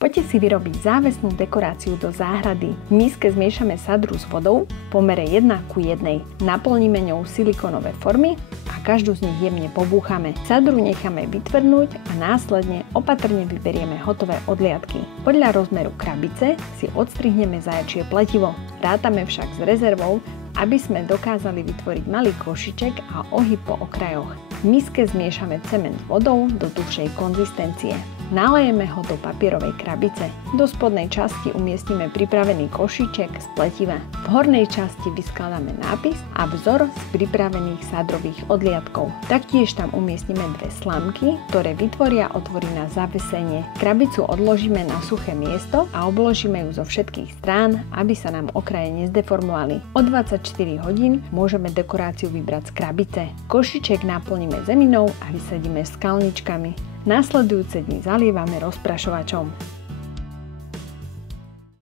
Poďte si vyrobiť závesnú dekoráciu do záhrady. V miske zmiešame sadru s vodou v pomere 1:1. Naplníme ňou silikónové formy a každú z nich jemne pobúchame. Sadru necháme vytvrdnúť a následne opatrne vyberieme hotové odliatky. Podľa rozmeru krabice si odstrihneme zajačie pletivo. Rátame však s rezervou, aby sme dokázali vytvoriť malý košiček a ohyb po okrajoch. V miske zmiešame cement s vodou do tuhšej konzistencie. Nalejeme ho do papierovej krabice. Do spodnej časti umiestnime pripravený košíček z pletiva. V hornej časti vyskladáme nápis a vzor z pripravených sadrových odliatkov. Taktiež tam umiestnime dve slamky, ktoré vytvoria otvory na zavesenie. Krabicu odložíme na suché miesto a obložíme ju zo všetkých strán, aby sa nám okraje nezdeformovali. O 24 hodín môžeme dekoráciu vybrať z krabice. Košíček naplníme zeminou a vysadíme skalničkami. Nasledujúce dni zalievame rozprašovačom.